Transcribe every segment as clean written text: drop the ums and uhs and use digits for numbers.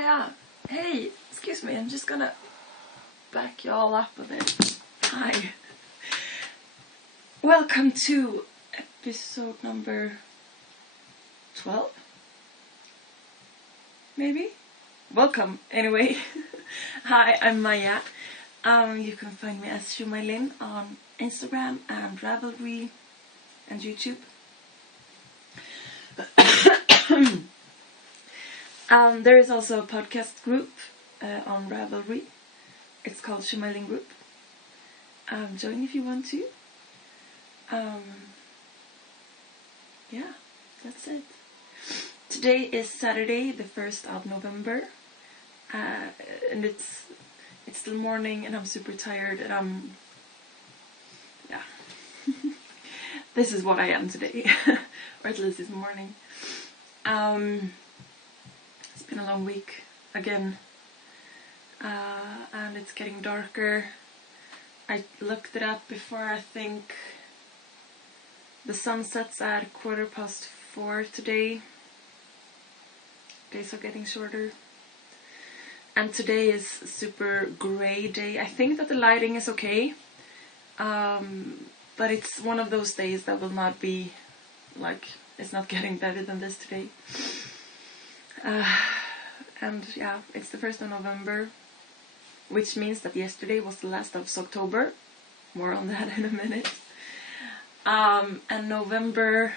yeah. Hey, excuse me, I'm just gonna back you all up a bit. Hi. Welcome to episode number 12? Maybe? Welcome, anyway. Hi, I'm Maya. You can find me as sjomajlin on Instagram and Ravelry and YouTube. There is also a podcast group on Ravelry. It's called Sjomajlin Group. Join if you want to. Yeah, that's it. Today is Saturday, the 1st of November. And it's still morning and I'm super tired and yeah. This is what I am today. Or at least this morning. It's been a long week again. And it's getting darker. I looked it up before. I think the sun sets at 4:15 today. Days are getting shorter. And today is a super grey day. I think that the lighting is okay. But it's one of those days that will not be like, it's not getting better than this today. And yeah, it's the 1st of November, which means that yesterday was the last of October. More on that in a minute. And November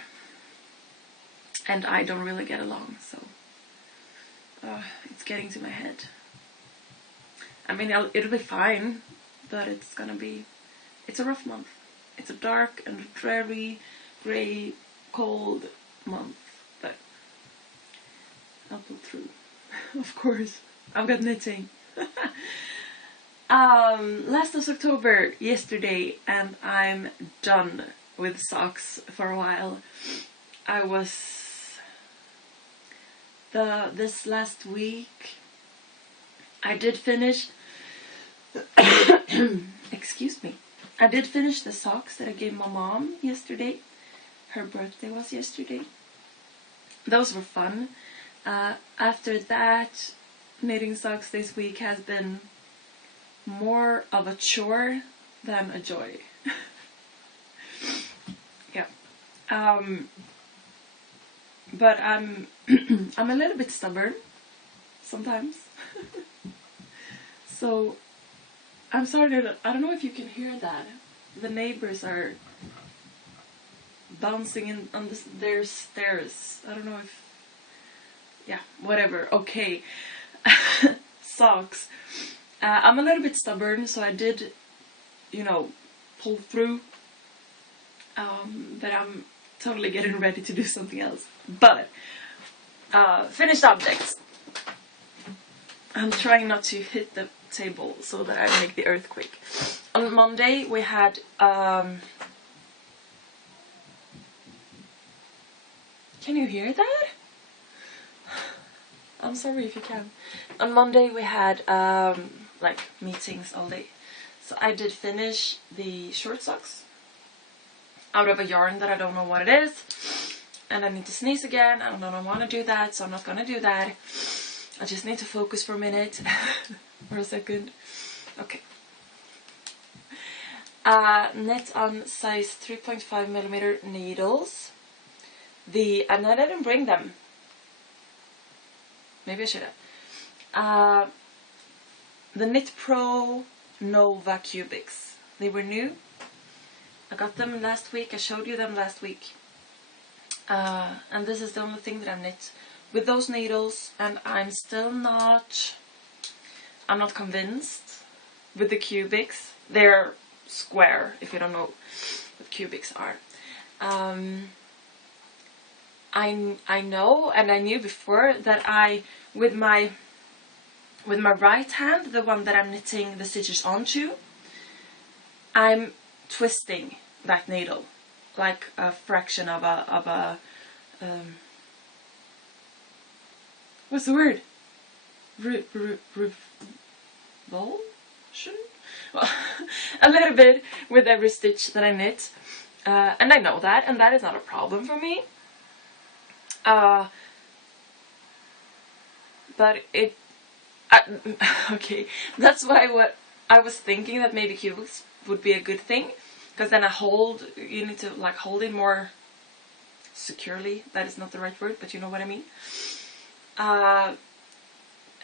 and I don't really get along, so it's getting to my head. I mean, it'll be fine, but it's a rough month. It's a dark and dreary, grey, cold month, but I'll pull through. Of course, I've got knitting. Last of October, yesterday, and I'm done with socks for a while. I was this last week. I did finish. Excuse me. I did finish the socks that I gave my mom yesterday. Her birthday was yesterday. Those were fun. After that, knitting socks this week has been more of a chore than a joy. Yeah. But I'm I'm a little bit stubborn sometimes. So I'm sorry that I don't know if you can hear that. The neighbors are bouncing in on their stairs. I don't know if, yeah, whatever. Okay. Socks. I'm a little bit stubborn, so I did, pull through. But I'm totally getting ready to do something else. But finished objects. I'm trying not to hit the table so that I make the earthquake. On Monday we had can you hear that? I'm sorry if you can. On Monday we had meetings all day. So I did finish the short socks out of a yarn that I don't know what it is. And I need to sneeze again. I don't want to do that, so I'm not going to do that. I just need to focus for a minute. For a second. Okay. Knit on size 3.5mm needles. And I didn't bring them. Maybe I should have. The Knit Pro Nova Cubics. They were new. I got them last week. I showed you them last week. And this is the only thing that I knit with those needles, and I'm not convinced with the cubics. They're square, if you don't know what cubics are. I know, and I knew before that with my right hand, the one that I'm knitting the stitches onto, I'm twisting that needle like a fraction of a what's the word? Revulsion? Well, a little bit with every stitch that I knit. And I know that, and that is not a problem for me. But Okay, that's why what I was thinking that maybe cubics would be a good thing, because then you need to like hold it more securely. That is not the right word, but you know what I mean.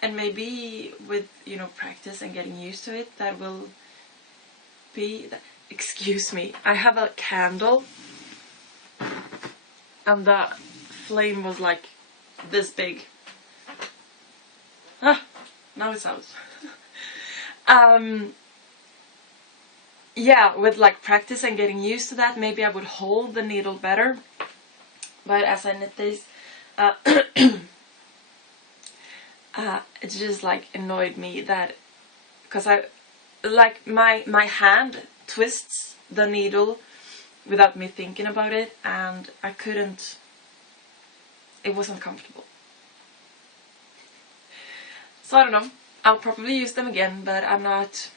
And maybe with, you know, practice and getting used to it, that will be excuse me, I have a candle and the flame was like this big. Now it's out. Yeah, with like practice and getting used to that, maybe I would hold the needle better. But as I knit this, it just like annoyed me that, because I like my hand twists the needle without me thinking about it, and I couldn't. It wasn't comfortable. So I don't know. I'll probably use them again, but I'm not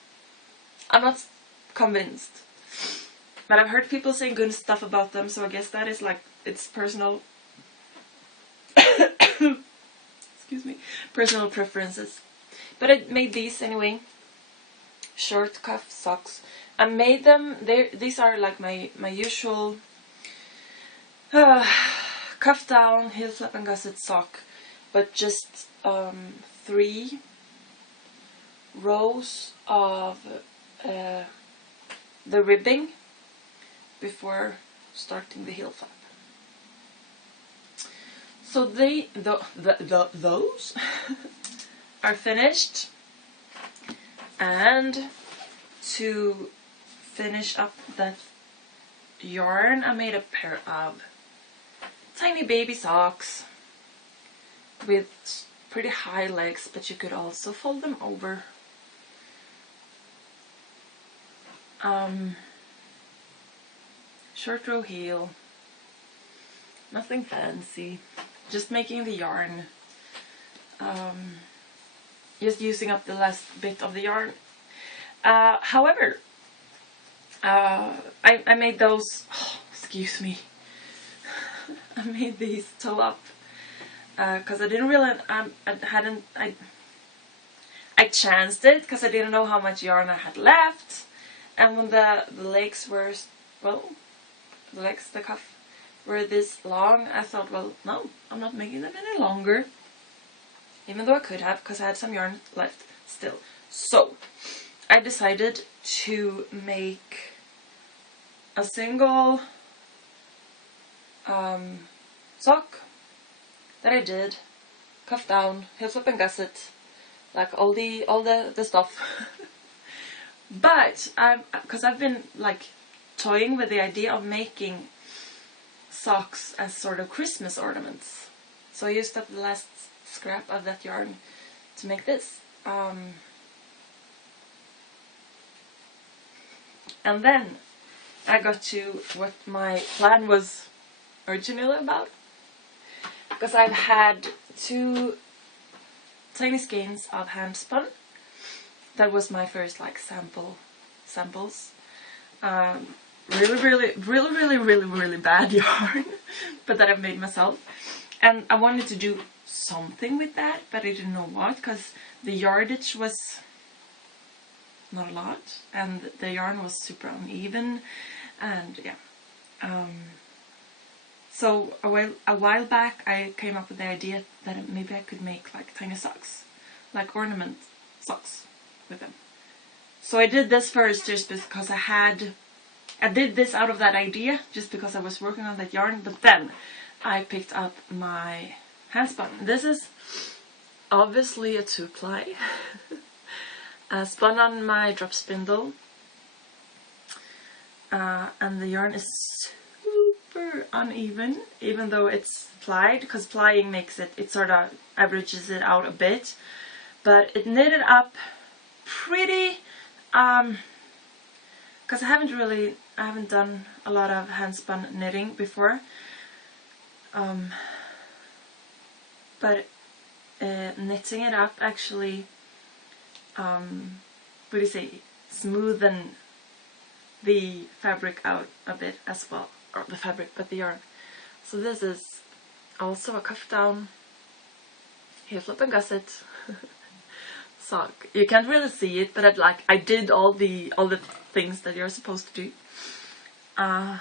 convinced. But I've heard people saying good stuff about them, so I guess that is like, it's personal. Excuse me, personal preferences. But I made these anyway. Short cuff socks. I made them. These are like my usual cuff down, heel flap and gusset sock, but just 3 rows of the ribbing before starting the heel flap. So those are finished, and to finish up that yarn, I made a pair of tiny baby socks with pretty high legs, but you could also fold them over. Short row heel, nothing fancy, just making the yarn, just using up the last bit of the yarn. However, I made those, excuse me, I made these toe up, because I didn't really, I chanced it because I didn't know how much yarn I had left, and when the legs were, well, the cuff were this long, I thought, well, no, I'm not making them any longer, even though I could have, because I had some yarn left still. So I decided to make a single sock that I did cuff down, heel flap and gusset, like all the stuff. But because I've been like toying with the idea of making socks as sort of Christmas ornaments, so I used up the last scrap of that yarn to make this. And then I got to what my plan was originally about, because I've had 2 tiny skeins of hand spun. That was my first like samples. Really bad yarn, but that I've made myself. And I wanted to do something with that, but I didn't know what, because the yardage was not a lot, and the yarn was super uneven, and yeah. So a while back I came up with the idea that maybe I could make like tiny socks, like ornament socks with them. So I did this first just because I did this out of that idea, just because I was working on that yarn, but then I picked up my handspun. This is obviously a 2-ply, spun on my drop spindle, and the yarn is super uneven, even though it's plied, because plying makes it sort of averages it out a bit, but it knitted up pretty, because I haven't done a lot of handspun knitting before, but knitting it up actually, what do you say, smoothen the fabric out a bit as well, or the fabric, but the yarn. So this is also a cuff down, heel flap and gusset sock. You can't really see it, but I did all the things that you're supposed to do. I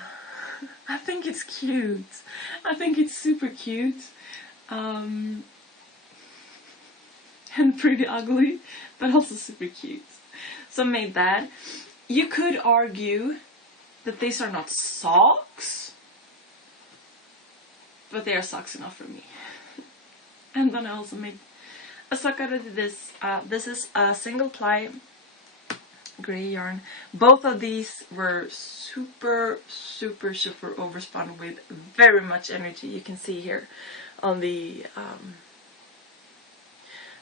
think it's cute. I think it's super cute. And pretty ugly, but also super cute. So I made that. You could argue that these are not socks, but they are socks enough for me. And then I also made a sock out of this. This is a single ply gray yarn. Both of these were super overspun with very much energy. You can see here on the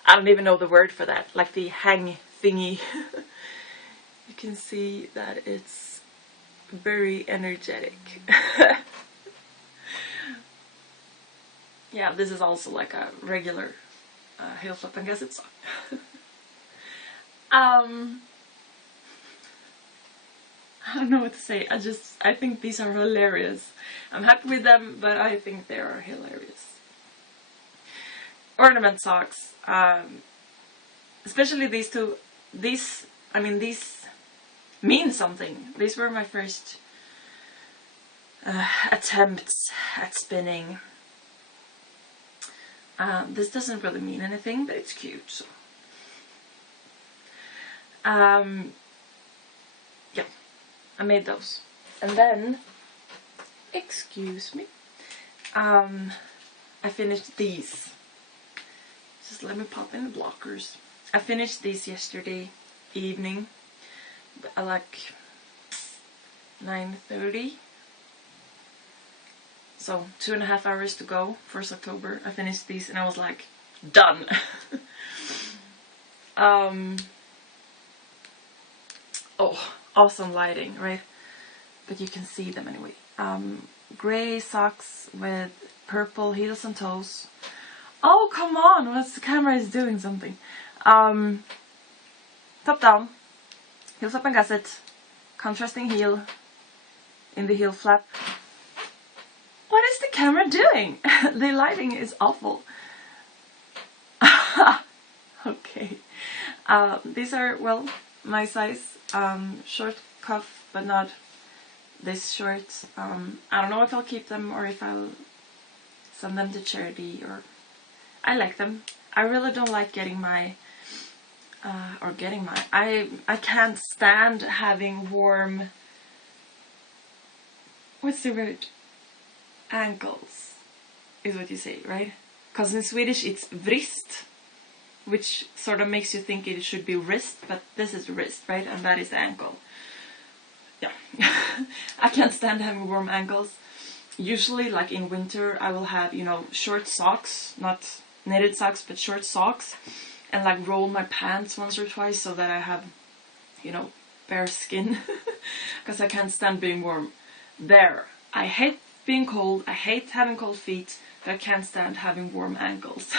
I don't even know the word for that, like the hang thingy. You can see that it's very energetic. Yeah, this is also like a regular heel flip and gusset sock. I don't know what to say. I think these are hilarious. I'm happy with them, but I think they are hilarious. Ornament socks, especially these two. These mean something. These were my first attempts at spinning. This doesn't really mean anything, but it's cute. So. Yeah, I made those. And then, excuse me, I finished these. Just let me pop in the blockers. I finished these yesterday evening at like 9:30. So 2.5 hours to go, 1st October. I finished these and I was like, done. Oh, awesome lighting, right? But you can see them anyway. Gray socks with purple heels and toes. Oh, come on! What's the camera is doing something. Top down. Heels up and gusset. Contrasting heel. In the heel flap. What is the camera doing? The lighting is awful. Okay. These are, well, my size. Short cuff, but not this short. I don't know if I'll keep them or if I'll send them to charity, or I like them. I really don't like getting my I can't stand having warm, what's the word? Ankles is what you say, right? Because in Swedish it's vrist, which sort of makes you think it should be wrist, but this is wrist, right? And that is the ankle. Yeah. I can't stand having warm ankles. Usually, like in winter, I will have, short socks, not knitted socks, but short socks, and like roll my pants once or twice so that I have, bare skin, because I can't stand being warm. There. I hate being cold, I hate having cold feet, but I can't stand having warm ankles.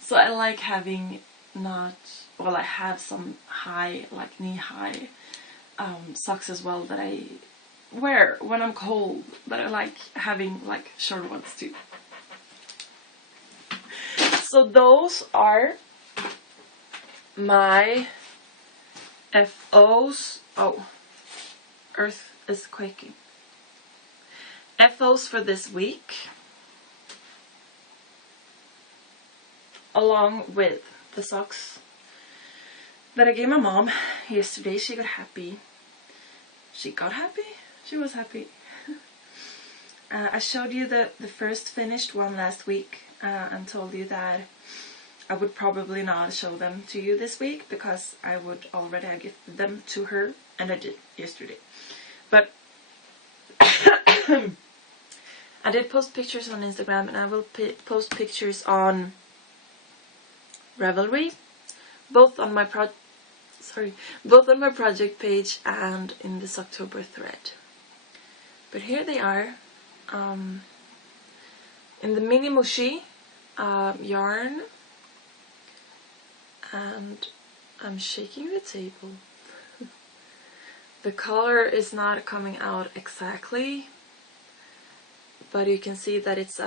So I like having I have some high, like knee-high socks as well that I wear when I'm cold, but I like having like short ones too. So those are my FOs. Oh, Earth is quaking. FOs for this week, along with the socks that I gave my mom yesterday. She got happy. She was happy. I showed you the first finished one last week and told you that I would probably not show them to you this week because I would already have gifted them to her, and I did yesterday. But I did post pictures on Instagram, and I will post pictures on Ravelry, both on my project page and in this October thread. But here they are, in the mini mushi yarn, and I'm shaking the table. The color is not coming out exactly, but you can see that it's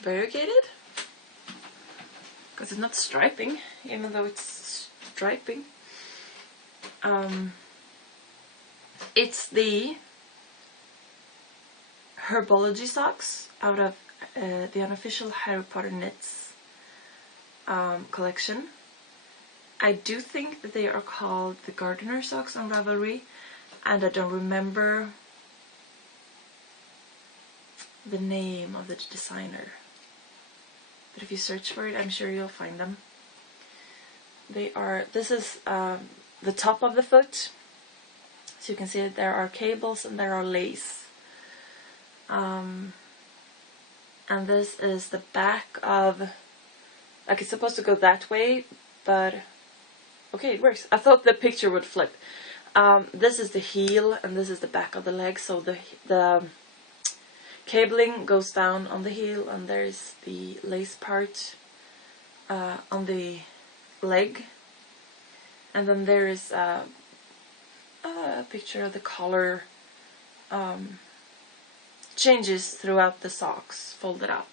variegated, because it's not striping, even though it's striping. It's the Herbology socks out of the unofficial Harry Potter knits collection. I do think that they are called the Gardener socks on Ravelry, and I don't remember the name of the designer. But if you search for it, I'm sure you'll find them. They are, this is the top of the foot. So you can see that there are cables and there are lace. And this is the back of, like it's supposed to go that way, but okay, it works. I thought the picture would flip. This is the heel and this is the back of the leg, so the cabling goes down on the heel and there's the lace part on the leg, and then there is a picture of the collar changes throughout the socks, folded up.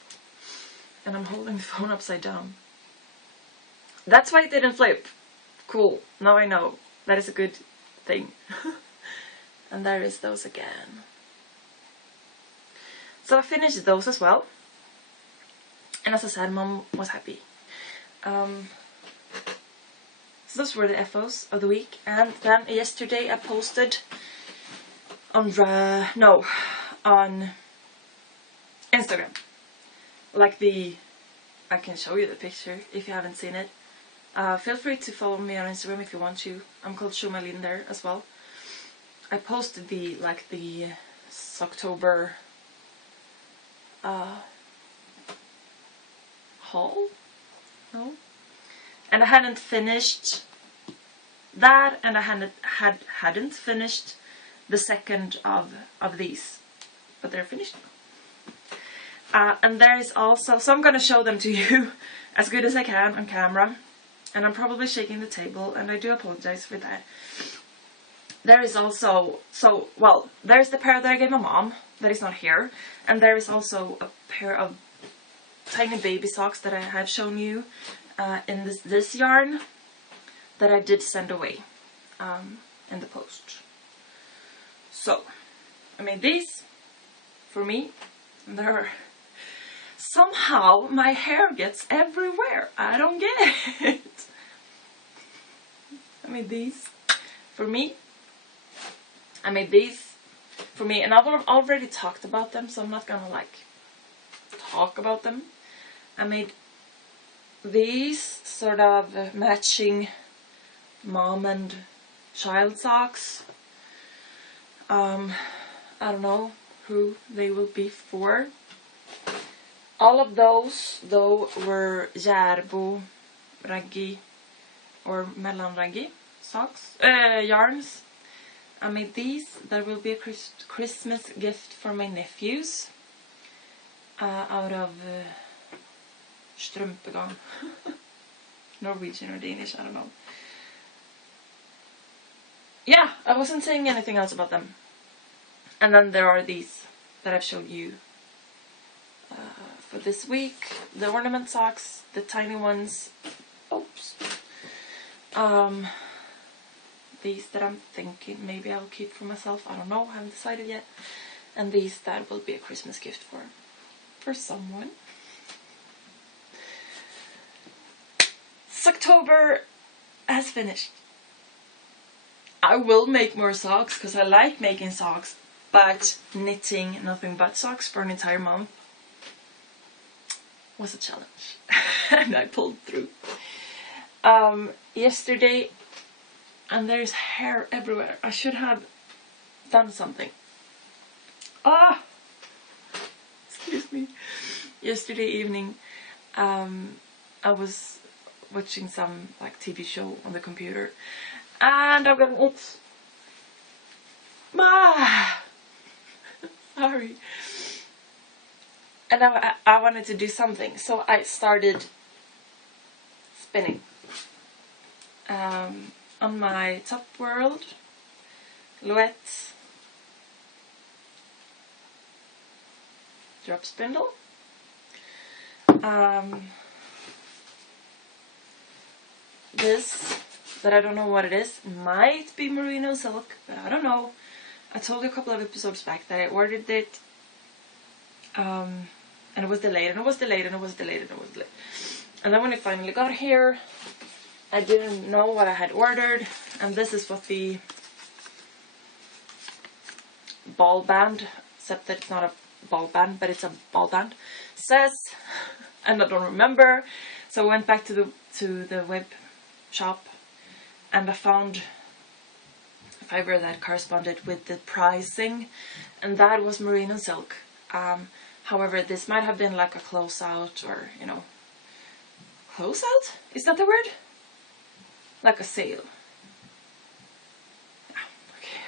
And I'm holding the phone upside down. That's why it didn't flip. Cool, now I know. That is a good thing. And there is those again. So I finished those as well. And as I said, Mom was happy. So those were the FOs of the week. And then yesterday I posted on Instagram. Like I can show you the picture if you haven't seen it. Feel free to follow me on Instagram if you want to. I'm called Sjomajlin there as well. I posted the October haul? No? And I hadn't finished that, and I hadn't finished the second of these. But they're finished. And there is also, so I'm going to show them to you as good as I can on camera. And I'm probably shaking the table, and I do apologize for that. There is also, there's the pair that I gave my mom, that is not here. And there is also a pair of tiny baby socks that I have shown you in this yarn that I did send away in the post. So, I made these for me. They're, somehow my hair gets everywhere. I don't get it. I made these for me. I made these for me, and I've already talked about them, so I'm not gonna talk about them. I made these sort of matching mom and child socks. I don't know who they will be for. All of those though were Järbo raggi or mellanraggi socks, yarns. I made these. That will be a Christmas gift for my nephews out of strumpegarn. Norwegian or Danish, I don't know. Yeah, I wasn't saying anything else about them. And then there are these that I've showed you for this week. The ornament socks, the tiny ones. Oops. These that I'm thinking maybe I'll keep for myself. I don't know, haven't decided yet. And these that will be a Christmas gift for someone. October has finished. I will make more socks because I like making socks, but knitting nothing but socks for an entire month was a challenge. And I pulled through. Yesterday, and there's hair everywhere. I should have done something. Excuse me. Yesterday evening, I was watching some TV show on the computer, and I'm gonna oops. Sorry. And I wanted to do something, so I started spinning on my Top World Loette drop spindle. This, that I don't know what it is, might be merino silk, but I don't know. I told you a couple of episodes back that I ordered it, and it was delayed, and it was delayed, and it was delayed, and it was delayed. And then when it finally got here, I didn't know what I had ordered, and this is what the ball band, except that it's not a ball band, but it's a ball band, says, and I don't remember. So I went back to the web shop, and I found a fiber that corresponded with the pricing, and that was merino silk. However, this might have been like a closeout, or, you know, closeout? Is that the word? Like a sale. Okay.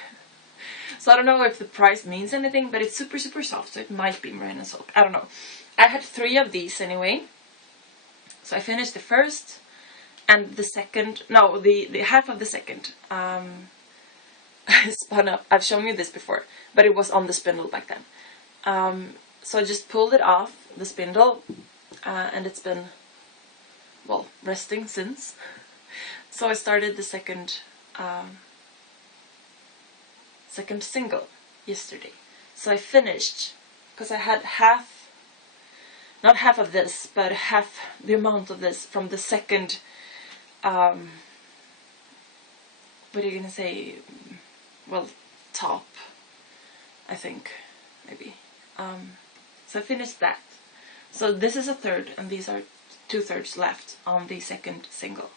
So I don't know if the price means anything, but it's super, super soft, so it might be merino silk. I don't know. I had 3 of these anyway. So I finished the first and the second, no, the half of the second. Spun up. I've shown you this before, but it was on the spindle back then. So I just pulled it off the spindle, and it's been, well, resting since. So I started the second single yesterday. So I finished, because I had half, not half of this, but half the amount of this from the second, what are you gonna say, well, top, I think, maybe. So I finished that. So this is a third, and these are 2/3 left on the second single.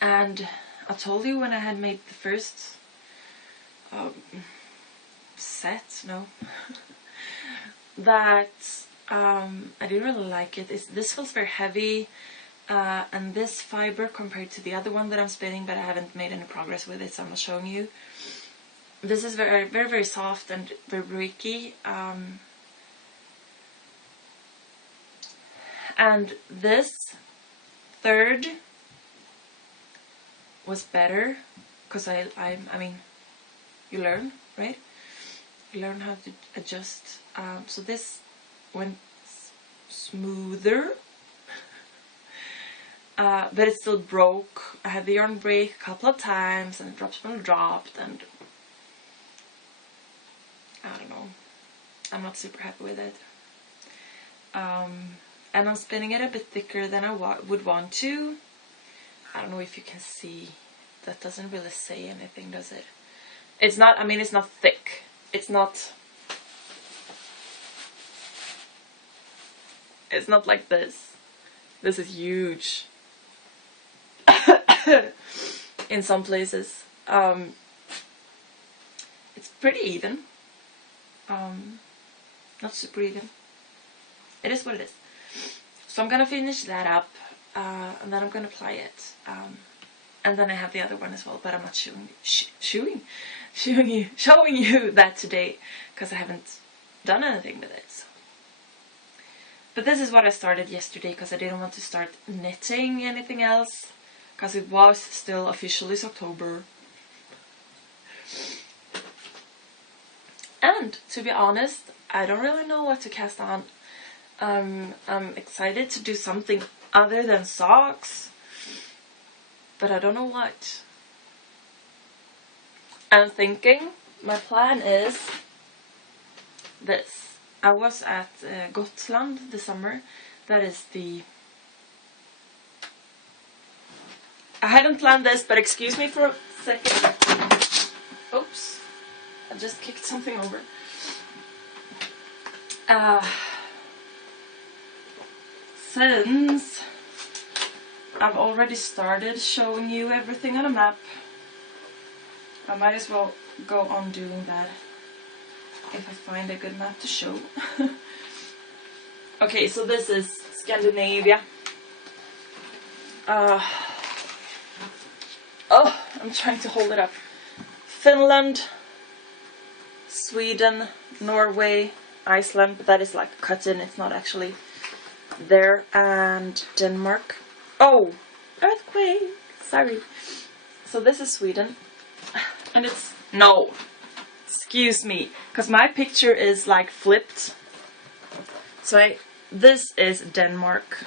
And I told you when I had made the first set, no, that I didn't really like it. This feels very heavy, and this fiber compared to the other one that I'm spinning, but I haven't made any progress with it, so I'm not showing you. This is very, very, very soft and very breaky. And this third was better, because I mean, you learn, right? You learn how to adjust. So this went smoother, but it still broke. I had the yarn break a couple of times, and it dropped, and I don't know. I'm not super happy with it. And I'm spinning it a bit thicker than I would want to. I don't know if you can see. That doesn't really say anything, does it? It's not, I mean, it's not thick. It's not like this. This is huge. In some places. It's pretty even. Not super even. It is what it is. So I'm gonna finish that up, and then I'm gonna apply it. And then I have the other one as well, but I'm not showing you that today, because I haven't done anything with it. So. But this is what I started yesterday, because I didn't want to start knitting anything else, because it was still officially October. And to be honest, I don't really know what to cast on. I'm excited to do something other than socks, but I don't know what. I'm thinking, my plan is this. I was at Gotland this summer. That is the... I hadn't planned this, but excuse me for a second. Oops. I just kicked something over. Since I've already started showing you everything on a map, I might as well go on doing that if I find a good map to show. Okay, so this is Scandinavia. Oh, I'm trying to hold it up. Finland, Sweden, Norway, Iceland, but that is like cut in, it's not actually there, and Denmark. Oh, earthquake! Sorry. So this is Sweden, and it's, no, excuse me, because my picture is like flipped. So this is Denmark.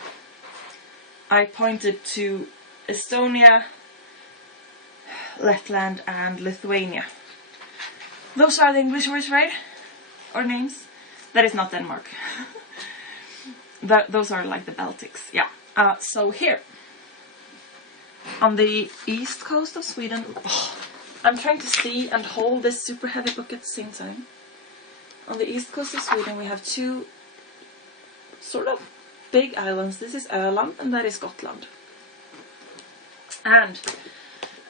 I pointed to Estonia, Letland and Lithuania. Those are the English words, right? Or names? That is not Denmark. Those are like the Baltics, yeah. So here, on the east coast of Sweden, I'm trying to see and hold this super heavy book at the same time. On the east coast of Sweden we have two sort of big islands. This is Öland and that is Gotland. And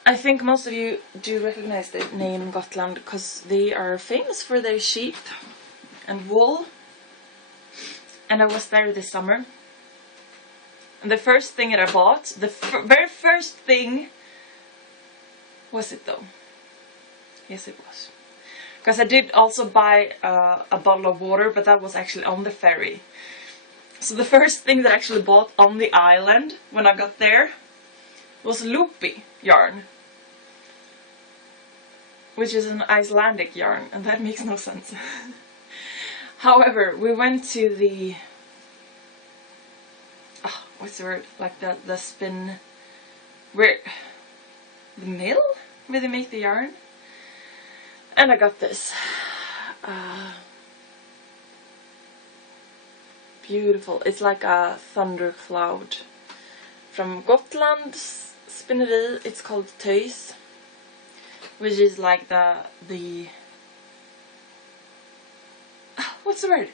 I think most of you do recognize the name Gotland because they are famous for their sheep and wool. And I was there this summer. And the first thing that I bought, the very first thing, was it though? Yes, it was. Because I did also buy a bottle of water, but that was actually on the ferry. So the first thing that I actually bought on the island when I got there was loopy yarn. Which is an Icelandic yarn, and that makes no sense. However, we went to the... what's the word? Like the spin... where... the mill? Where they make the yarn? And I got this. Beautiful. It's like a thundercloud. From Gotland Spinneri, it's called Töis. Which is like the what's the word?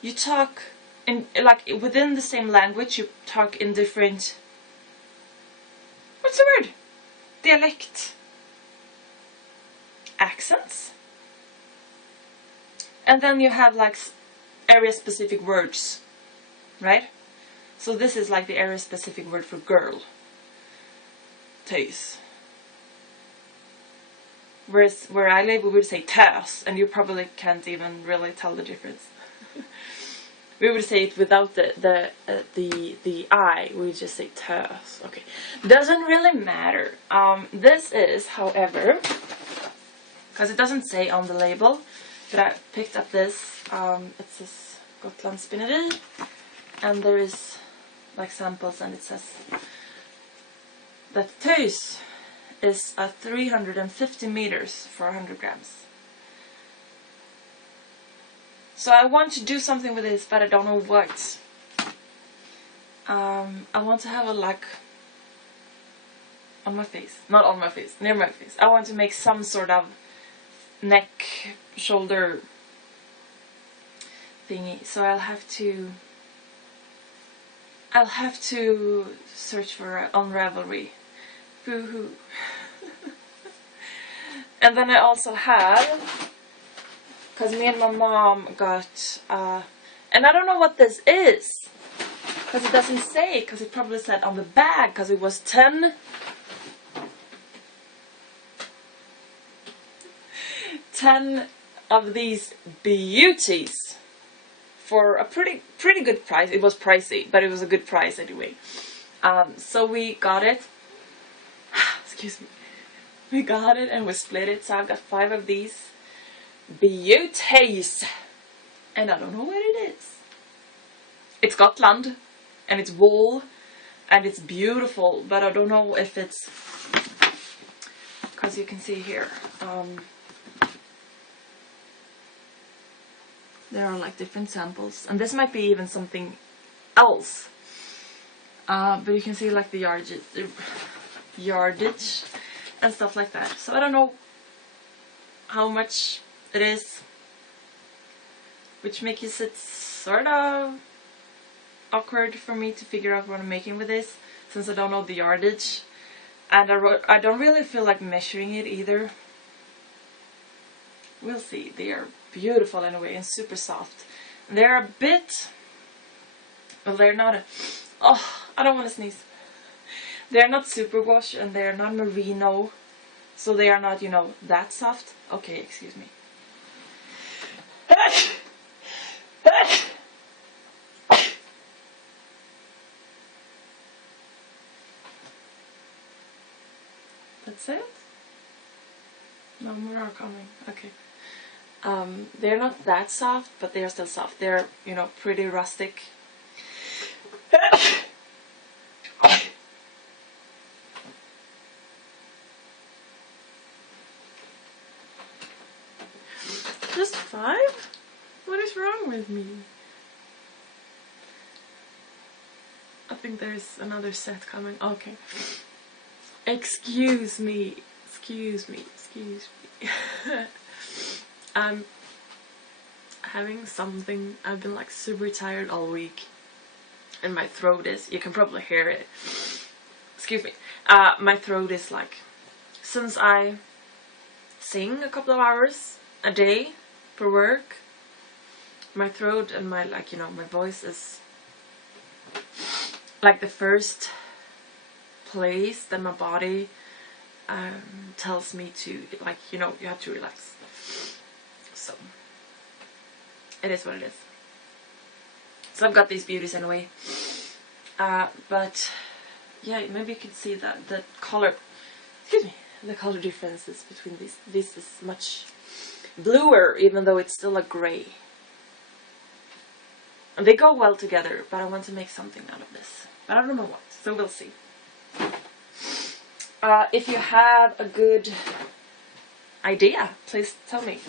You talk in, like, within the same language, you talk in different... what's the word? Dialect. Accents. And then you have like area-specific words, right? So this is like the area-specific word for girl. Töis. Whereas where I live we would say tös, and you probably can't even really tell the difference. We would say it without the I. We would just say tös. Okay, doesn't really matter. This is, however, because it doesn't say on the label, but I picked up this. It says Gotland Spinneri, and there is like samples, and it says that tös is 350 meters for 100 grams. So I want to do something with this, but I don't know what. I want to have a like on my face, not on my face, near my face. I want to make some sort of neck, shoulder thingy. So I'll have to search for on Ravelry. Boo-hoo. And then I also have, because me and my mom got, and I don't know what this is, because it doesn't say, because it probably said on the bag, because it was 10 of these beauties for a pretty good price. It was pricey, but it was a good price anyway. So we got it. Excuse me. We got it and we split it. So I've got 5 of these beauties, and I don't know what it is. It's Gotland, and it's wool, and it's beautiful, but I don't know if it's, because you can see here. There are like different samples, and this might be even something else. But you can see like the yardage and stuff like that. So I don't know how much it is, which makes it sort of awkward for me to figure out what I'm making with this, since I don't know the yardage, and I don't really feel like measuring it either. We'll see. They are beautiful anyway, and super soft. They're a bit, well, they're not a, oh, I don't want to sneeze. They're not superwash, and they're not merino, so they are not, you know, that soft. Okay, excuse me. That's it? No more are coming. Okay. They're not that soft, but they are still soft. They're, you know, pretty rustic. Just 5? What is wrong with me? I think there's another set coming. Okay. Excuse me. Excuse me. Excuse me. I'm having something. I've been like super tired all week. And my throat is, you can probably hear it. Excuse me. My throat is like, since I sing a couple of hours a day for work, my throat and my, like, you know, my voice is like the first place that my body tells me to, like, you know, you have to relax. So it is what it is. So I've got these beauties anyway. But yeah, maybe you can see that the color, excuse me, the color differences between these. This is much bluer, even though it's still a grey. And they go well together, but I want to make something out of this. But I don't know what, so we'll see. If you have a good idea, please tell me.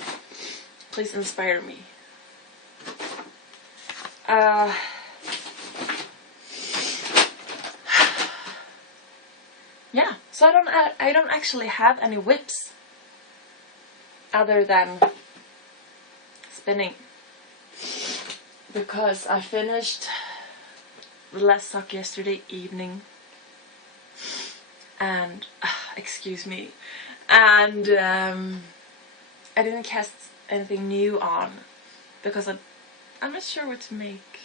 Please inspire me. Yeah, so I don't actually have any whips other than spinning, because I finished the last sock yesterday evening, and excuse me, and I didn't cast anything new on because I'm not sure what to make.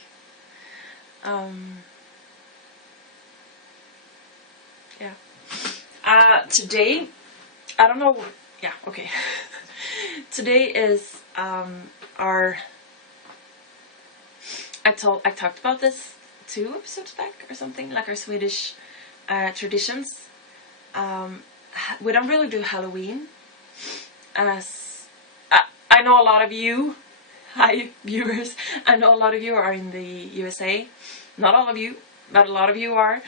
Yeah. Today, I don't know. Yeah, okay. Today is our. I talked about this 2 episodes back or something, like our Swedish traditions. We don't really do Halloween, as I know a lot of you, hi viewers, I know a lot of you are in the USA. Not all of you, but a lot of you are.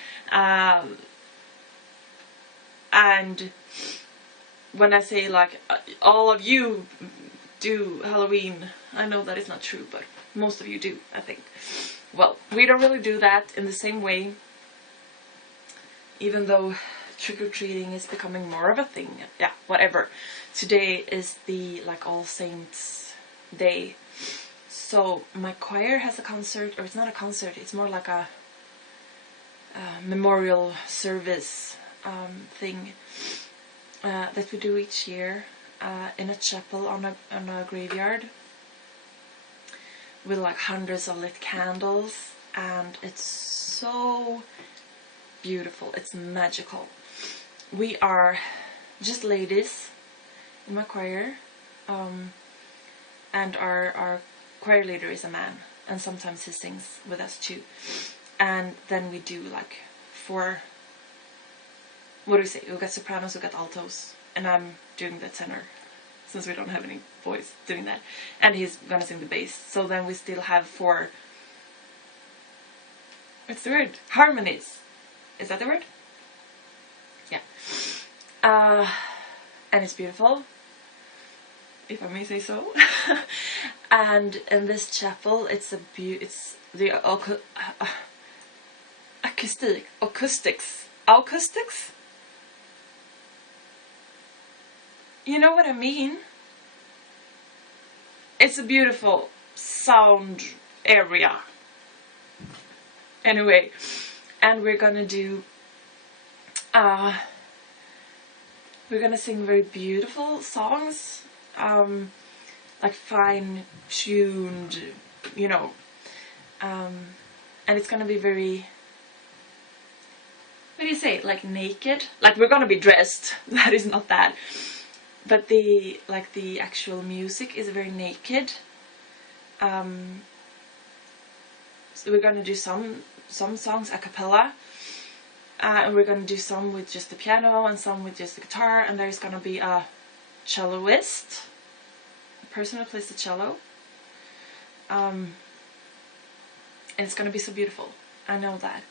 And when I say like all of you do Halloween, I know that is not true, but most of you do, I think. Well, we don't really do that in the same way, even though trick-or-treating is becoming more of a thing. Yeah, whatever. Today is the like All Saints Day. So my choir has a concert, or it's not a concert, it's more like a memorial service thing that we do each year in a chapel on a graveyard with like hundreds of lit candles, and it's so beautiful. It's magical. We are just ladies in my choir, and our choir leader is a man, and sometimes he sings with us too. And then we do like 4, what do we say? We got sopranos, we got altos, and I'm doing the tenor, since we don't have any boys doing that. And he's gonna sing the bass. So then we still have 4, what's the word? Harmonies. Is that the word? Yeah. And it's beautiful, if I may say so. And in this chapel, it's the acoustics. You know what I mean? It's a beautiful sound area. Anyway, and we're gonna do, we're gonna sing very beautiful songs, like fine-tuned, you know, and it's gonna be very, what do you say, like naked? Like we're gonna be dressed, that is not that. But the actual music is very naked. So we're gonna do some songs a cappella, and we're gonna do some with just the piano and some with just the guitar, and there's gonna be a celloist, person who plays the cello. And it's gonna be so beautiful. I know that.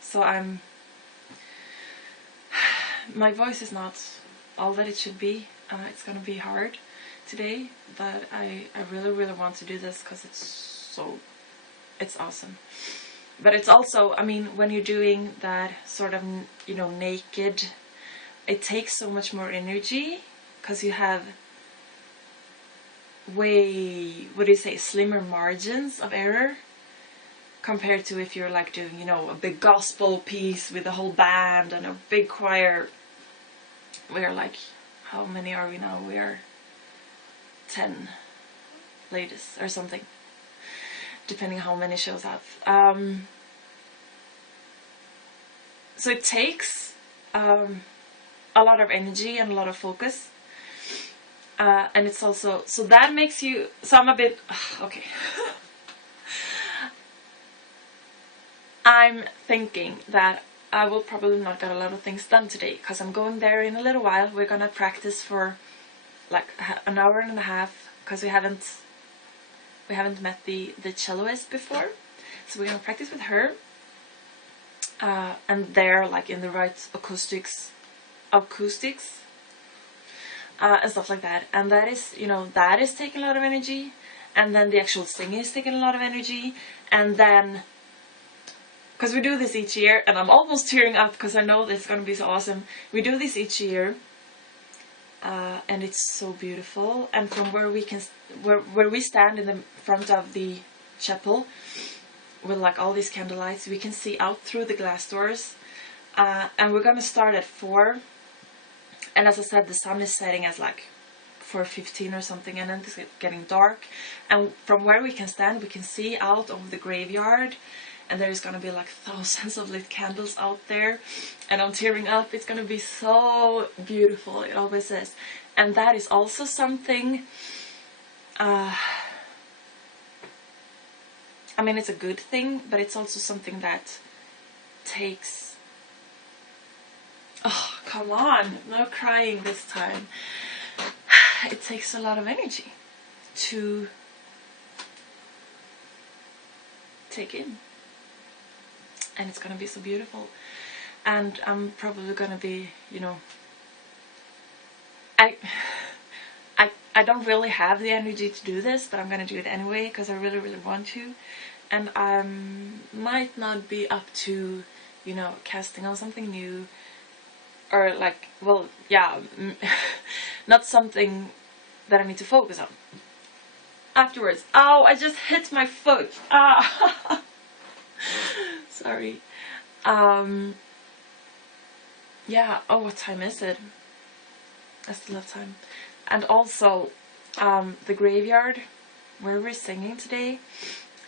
So my voice is not all that it should be. It's gonna be hard today, but I really, really want to do this because it's awesome. But it's also, I mean, when you're doing that sort of, you know, naked, it takes so much more energy because you have way, what do you say, slimmer margins of error compared to if you're like doing, you know, a big gospel piece with a whole band and a big choir. We're like, how many are we now? We are 10 ladies or something, depending how many shows up. So it takes a lot of energy and a lot of focus. And it's also, so that makes you, so I'm a bit, okay. I'm thinking that I will probably not get a lot of things done today because I'm going there in a little while. We're gonna practice for like an hour and a half because we haven't met the celloist before, so we're gonna practice with her, and they're like in the right acoustics, and stuff like that. And that is, you know, that is taking a lot of energy, and then the actual singing is taking a lot of energy, and then because we do this each year, and I'm almost tearing up because I know it's gonna be so awesome. We do this each year. And it's so beautiful, and from where we stand in the front of the chapel with like all these candle lights, we can see out through the glass doors, and we're gonna start at 4, and as I said, the sun is setting at like 4:15 or something, and then it's getting dark, and from where we can stand we can see out over the graveyard, and there's gonna be like thousands of lit candles out there, and I'm tearing up. It's gonna be so beautiful, it always is. And that is also something, I mean, it's a good thing, but it's also something that takes, oh come on, no crying this time. It takes a lot of energy to take in. And it's gonna be so beautiful, and I'm probably gonna be, you know, I don't really have the energy to do this, but I'm gonna do it anyway because I really, really want to, and I might not be up to, you know, casting on something new, or like, well, yeah, not something that I need to focus on afterwards. Oh, I just hit my foot. Ah. Sorry. Yeah, oh, what time is it? I still have time. And also, the graveyard where we're singing today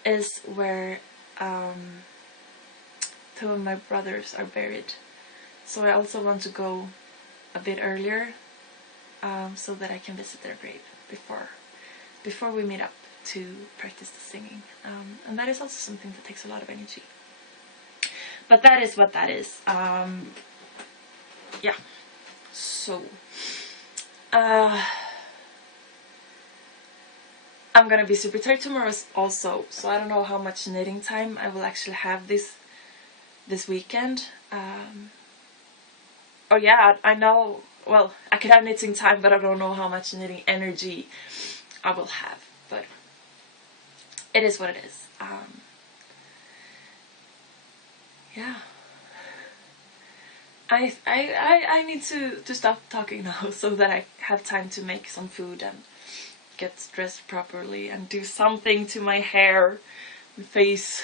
is where 2 of my brothers are buried. So I also want to go a bit earlier, so that I can visit their grave before we meet up to practice the singing. And that is also something that takes a lot of energy. But that is what that is. Yeah. So I'm gonna be super tired tomorrow also, so I don't know how much knitting time I will actually have this weekend. Oh yeah, I know, well, I could have knitting time, but I don't know how much knitting energy I will have, but it is what it is. Yeah. I need to stop talking now so that I have time to make some food and get dressed properly and do something to my hair, my face.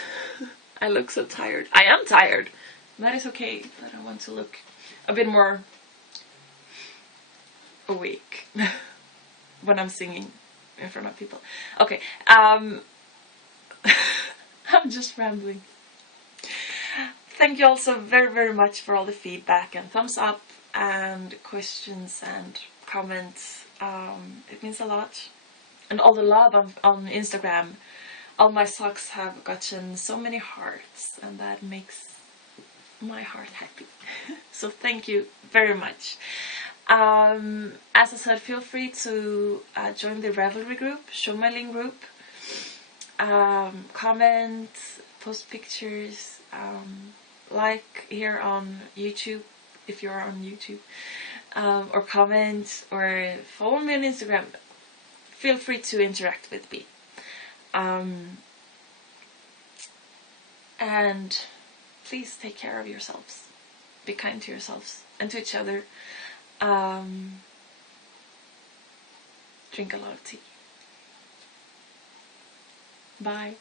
I look so tired. I am tired. That is okay, but I want to look a bit more awake when I'm singing in front of people. Okay, I'm just rambling. Thank you all so very, very much for all the feedback and thumbs up and questions and comments. It means a lot. And all the love on Instagram. All my socks have gotten so many hearts, and that makes my heart happy. So thank you very much. As I said, feel free to join the Ravelry group, sjomajlin group. Comment, post pictures, like here on YouTube if you're on YouTube, or comment, or follow me on Instagram. Feel free to interact with me. And please take care of yourselves. Be kind to yourselves and to each other. Drink a lot of tea. Bye.